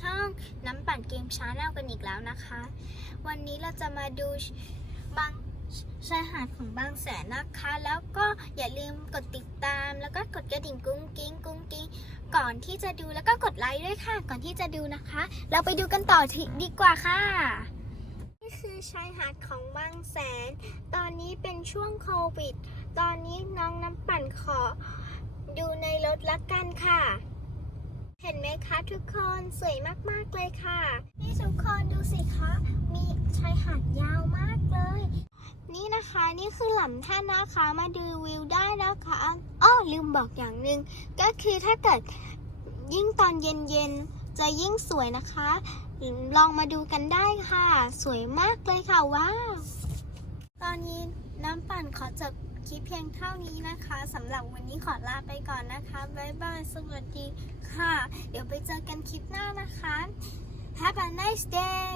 ช่องน้ำปั่นเกมชาแนลกันอีกแล้วนะคะ วันนี้เราจะมาดูบางชายหาดของบางแสนนะคะ แล้วก็อย่าลืมกดติดตาม แล้วก็กดกระดิ่งกุ้งกิ้งกุ้งกิ้งก่อนที่จะดูแล้วก็กดไลค์ด้วยค่ะ ก่อนที่จะดูนะคะ เราไปดูกันต่อทีดีกว่าค่ะนี่คือชายหาดของบางแสน ตอนนี้เป็นช่วงโควิด ตอนนี้น้องน้ำปั่นขอดูในรถละกันค่ะ มคะทุกคนสวยมากๆเลยค่ะ นี่ทุกคนดูสิคะ มีชายหาดยาวมากเลย นี่นะคะนี่คือหล่ำท่านนะคะมาดูวิวได้นะคะอ้อลืมบอกอย่างหนึ่งก็คือถ้าเกิดยิ่งตอนเย็นๆจะยิ่งสวยนะคะ ลองมาดูกันได้ค่ะ สวยมากเลยค่ะว้า ปั่นขอจบคลิปเพียงเท่านี้นะคะสำหรับวันนี้ขอลาไปก่อนนะคะ บ๊ายบาย สวัสดีค่ะ เดี๋ยวไปเจอกันคลิปหน้านะคะ Have a nice day